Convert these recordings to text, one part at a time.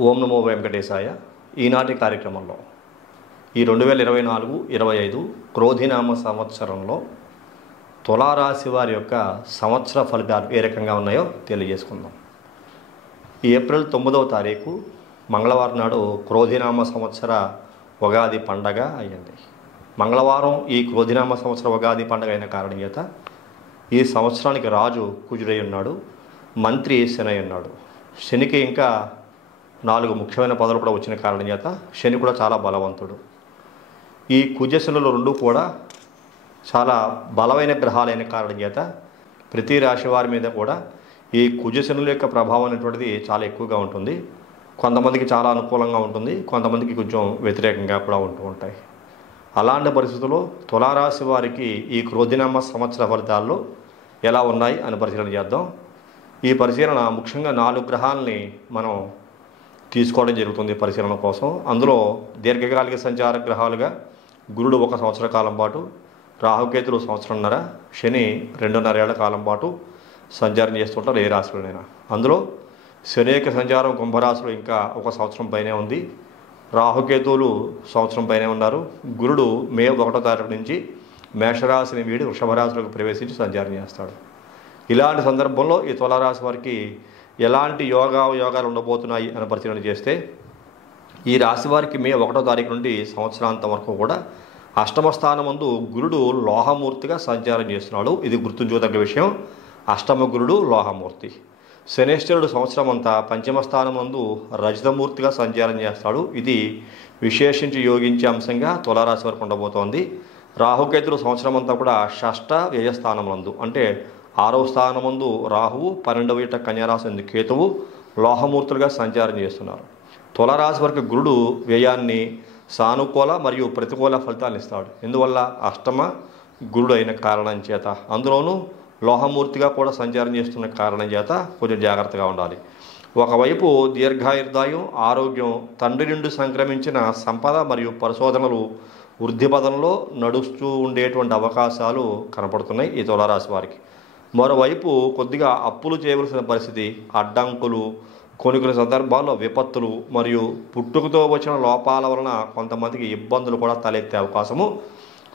ఓం నమో వెంకటేశాయ. ఈనాటి కార్యక్రమంలో ఈ 2024-25 క్రోధినామ సంవత్సరంలో తులారాశి వారి యొక్క సంవత్సర ఫలితాలు ఏ రకంగా ఉన్నాయో తెలియజేసుకుందాం. ఈ ఏప్రిల్ 9వ తారీఖు మంగళవారం నాడు క్రోధినామ సంవత్సర ఉగాది పండగ అయ్యింది. మంగళవారం ఈ క్రోధినామ సంవత్సర ఉగాది పండగ అయిన కారణం చేత ఈ సంవత్సరానికి రాజు కుజుడై ఉన్నాడు, మంత్రి శని ఉన్నాడు. శనికి ఇంకా 4 ముఖ్యమైన పదవులు కూడా వచ్చిన కారణం చేత శని కూడా చాలా బలవంతుడు. ఈ కుజశనులు రెండు కూడా చాలా బలమైన గ్రహాలైన కారణం చేత ప్రతి రాశి వారి మీద కూడా ఈ కుజశనుల యొక్క ప్రభావం అనేటువంటిది చాలా ఎక్కువగా ఉంటుంది. కొంతమందికి చాలా అనుకూలంగా ఉంటుంది, కొంతమందికి కొంచెం వ్యతిరేకంగా కూడా ఉంటూ ఉంటాయి. అలాంటి పరిస్థితుల్లో తులారాశి వారికి ఈ క్రోధినామ సంవత్సర ఫలితాల్లో ఎలా ఉన్నాయి అని పరిశీలన చేద్దాం. ఈ పరిశీలన ముఖ్యంగా 4 గ్రహాలని మనం తీసుకోవడం జరుగుతుంది పరిశీలన కోసం. అందులో దీర్ఘకాలిక సంచార గ్రహాలుగా గురుడు 1 సంవత్సర కాలం పాటు, రాహుకేతులు 1.5 సంవత్సరంన్నర, శని 2.5 ఏళ్ల కాలం పాటు సంచారం చేస్తుంటారు ఏ రాశిలోనైనా. అందులో శని యొక్క సంచారం కుంభరాశిలో ఇంకా 1 సంవత్సరం పైనే ఉంది. రాహుకేతువులు 1 సంవత్సరం పైనే ఉన్నారు. గురుడు మే 1వ తారీఖు నుంచి మేషరాశిని వీడి వృషభ రాశిలోకి ప్రవేశించి సంచారం చేస్తాడు. ఇలాంటి సందర్భంలో ఈ తులారాశి వారికి ఎలాంటి యోగాలు ఉండబోతున్నాయి అని పరిశీలన చేస్తే, ఈ రాశి వారికి మే 1వ తారీఖు నుండి సంవత్సరాంతం వరకు కూడా అష్టమ స్థానం ముందు గురుడు లోహమూర్తిగా సంచారం చేస్తున్నాడు. ఇది గుర్తుంచుకోదగ్గ విషయం. అష్టమ గురుడు లోహమూర్తి. శనేశ్వరుడు సంవత్సరం అంతా పంచమ స్థానం నందు రజతమూర్తిగా సంచారం చేస్తాడు. ఇది విశేషించి యోగించే అంశంగా తులారాశి వారికి ఉండబోతోంది. రాహుకేతులు సంవత్సరం అంతా కూడా షష్ఠ వ్యయస్థానం నందు, అంటే 6వ స్థానమందు రాహువు, 12వ ఏట కన్యారాశి నందు కేతువు లోహమూర్తులుగా సంచారం చేస్తున్నారు. తులారాశి వారికి గురుడు వ్యయాన్ని సానుకూల మరియు ప్రతికూల ఫలితాలను ఇస్తాడు. ఎందువల్ల? అష్టమ గురుడు అయిన కారణం చేత. అందులోనూ లోహమూర్తిగా కూడా సంచారం చేస్తున్న కారణం చేత కొంచెం జాగ్రత్తగా ఉండాలి. ఒకవైపు దీర్ఘాయుర్దాయం, ఆరోగ్యం, తండ్రి నుండి సంక్రమించిన సంపద మరియు పరిశోధనలు వృద్ధి పదంలో నడుస్తూ ఉండేటువంటి అవకాశాలు కనపడుతున్నాయి ఈ తులారాశి వారికి. మరోవైపు కొద్దిగా అప్పులు చేయవలసిన పరిస్థితి, అడ్డంకులు, కొన్ని సందర్భాల్లో విపత్తులు మరియు పుట్టుకతో వచ్చిన లోపాల వలన కొంతమందికి ఇబ్బందులు కూడా తలెత్తే అవకాశము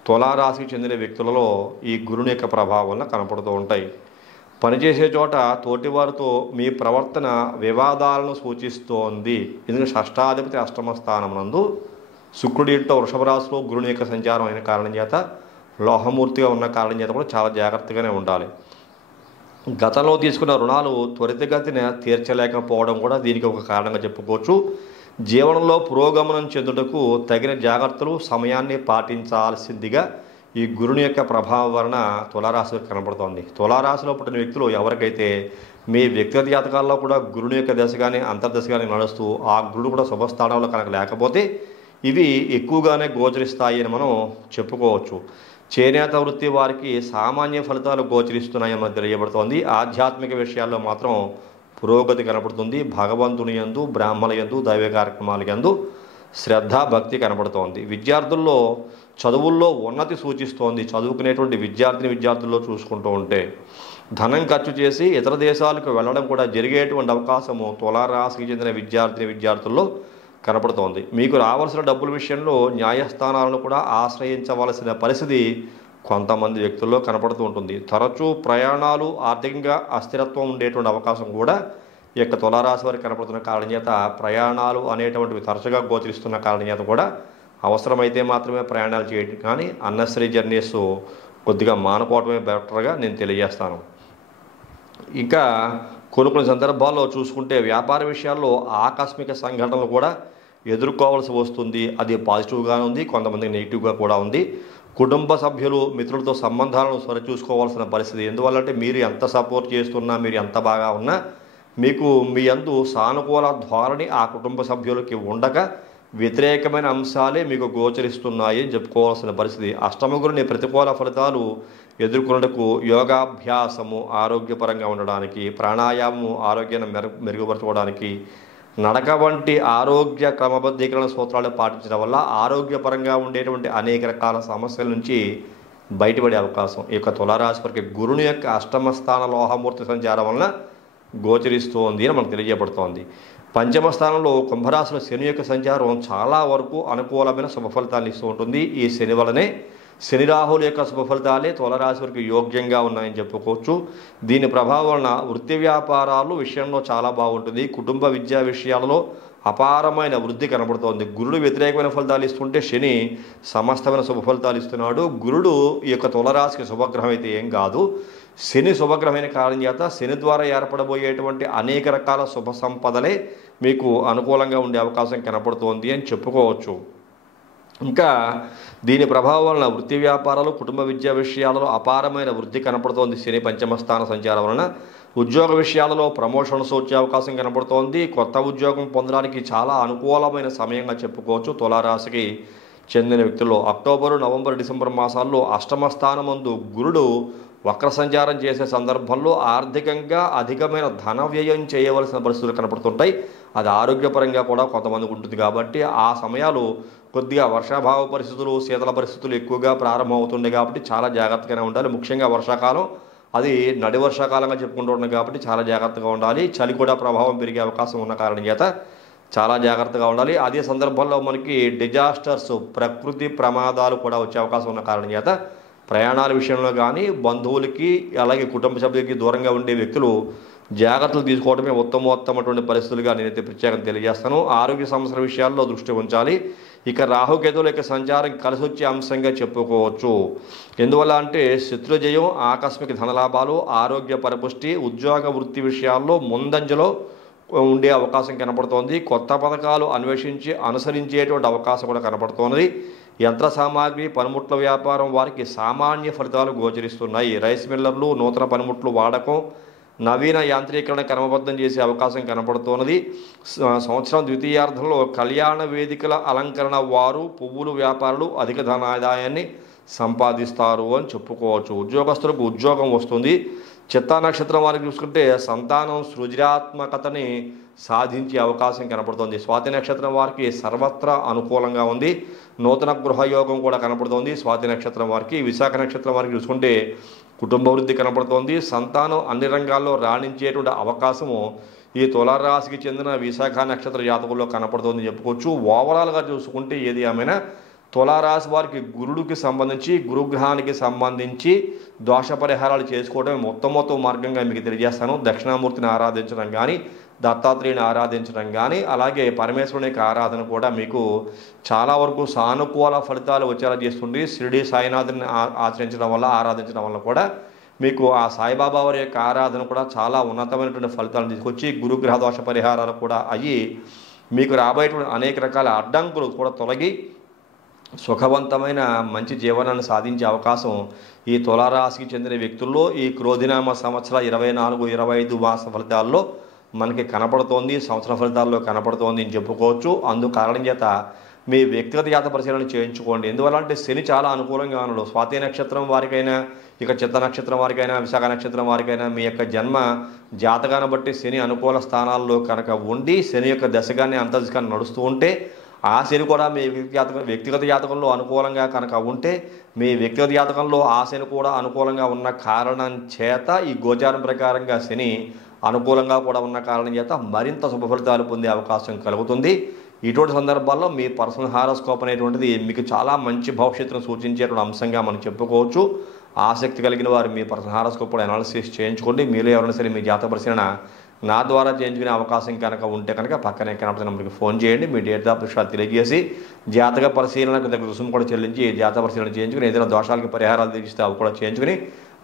తులారాశికి చెందిన వ్యక్తులలో ఈ గురుని యొక్క ప్రభావం వలన కనపడుతూ ఉంటాయి. పనిచేసే చోట తోటివారితో మీ ప్రవర్తన వివాదాలను సూచిస్తోంది. ఎందుకంటే షష్ఠాధిపతి అష్టమ స్థానం నందు శుక్రుడి ఇంట్లో వృషభ రాశిలో గురుని యొక్క సంచారం అయిన కారణం చేత, లోహమూర్తిగా ఉన్న కారణం చేత కూడా చాలా జాగ్రత్తగానే ఉండాలి. గతంలో తీసుకున్న రుణాలు త్వరితగతిన తీర్చలేకపోవడం కూడా దీనికి ఒక కారణంగా చెప్పుకోవచ్చు. జీవనంలో పురోగమనం చెందుటకు తగిన జాగ్రత్తలు, సమయాన్ని పాటించాల్సిందిగా ఈ గురుని యొక్క ప్రభావం వలన తులారాశి కనబడుతోంది. తులారాశిలో పుట్టిన వ్యక్తులు ఎవరికైతే మీ వ్యక్తిగత జాతకాల్లో కూడా గురుని యొక్క దశ కానీ అంతర్దశ కానీ నడుస్తూ ఆ గురుడు కూడా శుభస్థానంలో కనుక లేకపోతే ఇవి ఎక్కువగానే గోచరిస్తాయి అని మనం చెప్పుకోవచ్చు. చేనేత వృత్తి వారికి సామాన్య ఫలితాలు గోచరిస్తున్నాయని మనకు తెలియబడుతోంది. ఆధ్యాత్మిక విషయాల్లో మాత్రం పురోగతి కనపడుతుంది. భగవంతుని యందు, బ్రాహ్మణ యందు, దైవ కార్యక్రమాల యందు శ్రద్ధ, భక్తి కనపడుతోంది. విద్యార్థుల్లో చదువుల్లో ఉన్నతి సూచిస్తోంది. చదువుకునేటువంటి విద్యార్థుల్లో చూసుకుంటూ ఉంటే ధనం ఖర్చు చేసి ఇతర దేశాలకు వెళ్ళడం కూడా జరిగేటువంటి అవకాశము తులారాశికి చెందిన విద్యార్థుల్లో కనపడుతోంది. మీకు రావాల్సిన డబ్బుల విషయంలో న్యాయస్థానాలను కూడా ఆశ్రయించవలసిన పరిస్థితి కొంతమంది వ్యక్తుల్లో కనపడుతూ ఉంటుంది. తరచూ ప్రయాణాలు, ఆర్థికంగా అస్థిరత్వం ఉండేటువంటి అవకాశం కూడా ఈ యొక్క తులారాశి వారికి కనపడుతున్న కారణం చేత ప్రయాణాలు అనేటువంటివి తరచుగా గోచరిస్తున్న కారణం చేత కూడా అవసరమైతే మాత్రమే ప్రయాణాలు చేయడం, కానీ అన్నెసరీ జర్నీస్ కొద్దిగా మానుకోవటమే బెటర్గా నేను తెలియజేస్తాను. ఇంకా కొన్ని సందర్భాల్లో చూసుకుంటే వ్యాపార విషయాల్లో ఆకస్మిక సంఘటనలు కూడా ఎదుర్కోవాల్సి వస్తుంది. అది పాజిటివ్గా ఉంది, కొంతమందికి నెగిటివ్గా కూడా ఉంది. కుటుంబ సభ్యులు, మిత్రులతో సంబంధాలను సరిచూసుకోవాల్సిన పరిస్థితి. ఎందువల్లంటే మీరు ఎంత సపోర్ట్ చేస్తున్నా, మీరు ఎంత బాగా ఉన్నా మీకు మీ యందు సానుకూల ధోరణి ఆ కుటుంబ సభ్యులకి ఉండక వ్యతిరేకమైన అంశాలే మీకు గోచరిస్తున్నాయి అని చెప్పుకోవాల్సిన పరిస్థితి. అష్టమగురుని ప్రతికూల ఫలితాలు ఎదుర్కొనేందుకు యోగాభ్యాసము ఆరోగ్యపరంగా ఉండడానికి, ప్రాణాయామము ఆరోగ్యాన్ని మెరుగుపరచుకోవడానికి, నడక వంటి ఆరోగ్య క్రమబద్ధీకరణ సూత్రాలు పాటించడం వల్ల ఆరోగ్యపరంగా ఉండేటువంటి అనేక రకాల సమస్యల నుంచి బయటపడే అవకాశం ఈ యొక్క తులారాశి వారికి గురుని యొక్క అష్టమ స్థాన లోహమూర్తి సంచారం వలన గోచరిస్తోంది అని మనకు తెలియజేయబడుతోంది. పంచమ స్థానంలో కుంభరాశిలో శని యొక్క సంచారం చాలా వరకు అనుకూలమైన శుభ ఫలితాలను ఇస్తూ ఉంటుంది. ఈ శని వలనే శని రాహుల యొక్క శుభ ఫలితాలే తులారాశి వరకు యోగ్యంగా ఉన్నాయని చెప్పుకోవచ్చు. దీని ప్రభావం వలన వృత్తి వ్యాపారాలు విషయంలో చాలా బాగుంటుంది. కుటుంబ విద్యా విషయాలలో అపారమైన వృద్ధి కనబడుతోంది. గురుడు వ్యతిరేకమైన ఫలితాలు ఇస్తుంటే శని సమస్తమైన శుభ ఫలితాలు ఇస్తున్నాడు. గురుడు ఈ యొక్క తులరాశికి శుభగ్రహం అయితే ఏం కాదు. శని శుభగ్రహమైన కారణం చేత శని ద్వారా ఏర్పడబోయేటువంటి అనేక రకాల శుభ సంపదలే మీకు అనుకూలంగా ఉండే అవకాశం కనపడుతోంది అని చెప్పుకోవచ్చు. ఇంకా దీని ప్రభావం వలన వృత్తి వ్యాపారాలు కుటుంబ విద్యా విషయాలలో అపారమైన వృద్ధి కనపడుతోంది. శని పంచమ స్థాన సంచారం వలన ఉద్యోగ విషయాలలో ప్రమోషన్స్ వచ్చే అవకాశం కనపడుతోంది. కొత్త ఉద్యోగం పొందడానికి చాలా అనుకూలమైన సమయంగా చెప్పుకోవచ్చు. తులారాశికి చెందిన వ్యక్తుల్లో అక్టోబరు, నవంబర్, డిసెంబర్ మాసాల్లో అష్టమ స్థానమందు గురుడు వక్ర సంచారం చేసే సందర్భంలో ఆర్థికంగా అధికమైన ధన వ్యయం చేయవలసిన పరిస్థితులు కనపడుతుంటాయి. అది ఆరోగ్యపరంగా కూడా కొంతమందికి ఉంటుంది. కాబట్టి ఆ సమయాలు కొద్దిగా వర్షాభావ పరిస్థితులు, శీతల పరిస్థితులు ఎక్కువగా ప్రారంభమవుతుండే కాబట్టి చాలా జాగ్రత్తగానే ఉండాలి. ముఖ్యంగా వర్షాకాలం అది నడి వర్షాకాలంగా చెప్పుకుంటూ ఉన్నాం కాబట్టి చాలా జాగ్రత్తగా ఉండాలి. చలి కూడా ప్రభావం పెరిగే అవకాశం ఉన్న కారణం చేత చాలా జాగ్రత్తగా ఉండాలి. అదే సందర్భంలో మనకి డిజాస్టర్స్, ప్రకృతి ప్రమాదాలు కూడా వచ్చే అవకాశం ఉన్న కారణం చేత ప్రయాణాల విషయంలో కానీ బంధువులకి అలాగే కుటుంబ సభ్యులకి దూరంగా ఉండే వ్యక్తులు జాగ్రత్తలు తీసుకోవడమే ఉత్తమోత్తమైనటువంటి పరిస్థితులుగా నేనైతే ప్రత్యేకంగా తెలియజేస్తాను. ఆరోగ్య సమస్యల విషయాల్లో దృష్టి ఉంచాలి. ఇక రాహుకేతువుల యొక్క సంచారం కలిసి వచ్చే అంశంగా చెప్పుకోవచ్చు. ఎందువల్ల అంటే శత్రుజయం, ఆకస్మిక ధనలాభాలు, ఆరోగ్య పరిపుష్టి, ఉద్యోగ వృత్తి విషయాల్లో ముందంజలో ఉండే అవకాశం కనపడుతోంది. కొత్త పథకాలు అన్వేషించి అనుసరించేటువంటి అవకాశం కూడా కనపడుతోంది. యంత్ర సామాగ్రి పనిముట్ల వ్యాపారం వారికి సామాన్య ఫలితాలు గోచరిస్తున్నాయి. రైస్ మిల్లర్లు నూతన పనిముట్లు వాడకం, నవీన యాంత్రీకరణ క్రమబద్ధం చేసే అవకాశం కనపడుతున్నది. సంవత్సరం ద్వితీయార్థంలో కళ్యాణ వేదికల అలంకరణ వారు, పువ్వులు వ్యాపారులు అధిక ధనాదాయాన్ని సంపాదిస్తారు అని చెప్పుకోవచ్చు. ఉద్యోగస్తులకు ఉద్యోగం వస్తుంది. చిత్తా నక్షత్రం వారికి చూసుకుంటే సంతానం సృజనాత్మకతని సాధించే అవకాశం కనపడుతుంది. స్వాతి నక్షత్రం వారికి సర్వత్రా అనుకూలంగా ఉంది. నూతన గృహయోగం కూడా కనపడుతోంది స్వాతి నక్షత్రం వారికి. విశాఖ నక్షత్రం వారికి చూసుకుంటే కుటుంబ వృద్ధి కనపడుతోంది. సంతానం అన్ని రంగాల్లో రాణించేటువంటి అవకాశము ఈ తులారాశికి చెందిన విశాఖ నక్షత్ర జాతకుల్లో కనపడుతోంది చెప్పుకోవచ్చు. ఓవరాల్గా చూసుకుంటే ఏది ఏమైనా తులారాశి వారికి గురుడికి సంబంధించి, గురుగ్రహానికి సంబంధించి దోష పరిహారాలు చేసుకోవడమే మొత్తం మార్గంగా మీకు తెలియజేస్తాను. దక్షిణామూర్తిని ఆరాధించడం కానీ, దత్తాత్రేయుని ఆరాధించడం కానీ, అలాగే పరమేశ్వరుని యొక్క ఆరాధన కూడా మీకు చాలా వరకు సానుకూల ఫలితాలు వచ్చేలా చేస్తుంది. షిరిడి సాయినాథుని ఆచరించడం వల్ల, ఆరాధించడం వల్ల కూడా మీకు ఆ సాయిబాబా వారి యొక్క ఆరాధన కూడా చాలా ఉన్నతమైనటువంటి ఫలితాలను తీసుకొచ్చి గురుగ్రహ దోష పరిహారాలు కూడా అయ్యి మీకు రాబోయేటువంటి అనేక రకాల అడ్డంకులు కూడా తొలగి సుఖవంతమైన మంచి జీవనాన్ని సాధించే అవకాశం ఈ తులారాశికి చెందిన వ్యక్తుల్లో ఈ క్రోధినామ సంవత్సర 24-25 మాస ఫలితాల్లో మనకి కనపడుతోంది. సంవత్సర ఫలితాల్లో కనపడుతోంది అని చెప్పుకోవచ్చు. అందుకు కారణం చేత మీ వ్యక్తిగత జాతక పరిశీలన చేయించుకోండి. ఎందువల్ల అంటే శని చాలా అనుకూలంగా ఉన్నాడు. స్వాతి నక్షత్రం వారికైనా, ఇక చిత్త నక్షత్రం వారికైనా, విశాఖ నక్షత్రం వారికైనా మీ యొక్క జన్మ జాతకాన్ని బట్టి శని అనుకూల స్థానాల్లో కనుక ఉండి శని యొక్క దశగాన్ని అంతర్దశగాన్ని నడుస్తూ ఉంటే ఆ శని కూడా మీ వ్యక్తిగత జాతకంలో అనుకూలంగా కనుక ఉంటే మీ వ్యక్తిగత జాతకంలో ఆ శని కూడా అనుకూలంగా ఉన్న కారణం చేత ఈ గోచారం ప్రకారంగా శని అనుకూలంగా కూడా ఉన్న కారణం చేత మరింత శుభ ఫలితాలు పొందే అవకాశం కలుగుతుంది. ఇటువంటి సందర్భాల్లో మీ పర్సనల్ హారోస్కోప్ అనేటువంటిది మీకు చాలా మంచి భవిష్యత్తును సూచించేటువంటి అంశంగా మనం చెప్పుకోవచ్చు. ఆసక్తి కలిగిన వారు మీ పర్సనల్ హారోస్కోప్ కూడా అనాలిసిస్ చేయించుకోండి. మీలో ఎవరైనా సరే మీ జాతక పరిశీలన నా ద్వారా చేయించుకునే అవకాశం కనుక ఉంటే కనుక పక్కనే కనపడుతున్న నెంబర్కి ఫోన్ చేయండి. మీ డేట్ ఆఫ్ బర్త్ తెలియజేసి జాతక పరిశీలనకు దగ్గర రుసుము కూడా చెల్లించి జాతక పరిశీలన చేయించుకుని ఏదైనా దోషాలకి పరిహారాలు తీస్తే అవి కూడా చేయించుకుని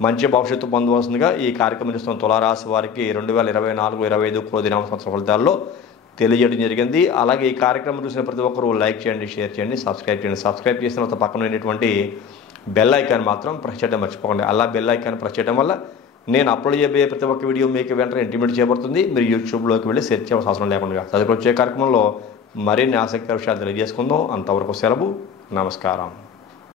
మంచి భవిష్యత్తు పొందవలసిందిగా ఈ కార్యక్రమం ఇస్తున్న తులారాశి వారికి 2024-25 క్రోధినామ సంవత్సర ఫలితాల్లో తెలియజేయడం జరిగింది. అలాగే ఈ కార్యక్రమం చూసిన ప్రతి ఒక్కరూ లైక్ చేయండి, షేర్ చేయండి, సబ్స్క్రైబ్ చేయండి. సబ్స్క్రైబ్ చేసిన తర్వాత పక్కన ఉన్నటువంటి బెల్ ఐకాన్ మాత్రం ప్రెస్ చేయడం మర్చిపోకండి. అలా బెల్ ఐకాన్ ప్రెస్ చేయడం వల్ల నేను అప్లోడ్ చేయబోయే ప్రతి ఒక్క వీడియో మీకు వెంటనే ఇంటిమేట్ చేయబడుతుంది. మీరు యూట్యూబ్లోకి వెళ్ళి సెర్చ్ చేయాల్సిన అవసరం లేకుండా తదుపరి వచ్చే కార్యక్రమంలో మరిన్ని ఆసక్తికర విషయాలు తెలియజేసుకుందాం. అంతవరకు సెలవు. నమస్కారం.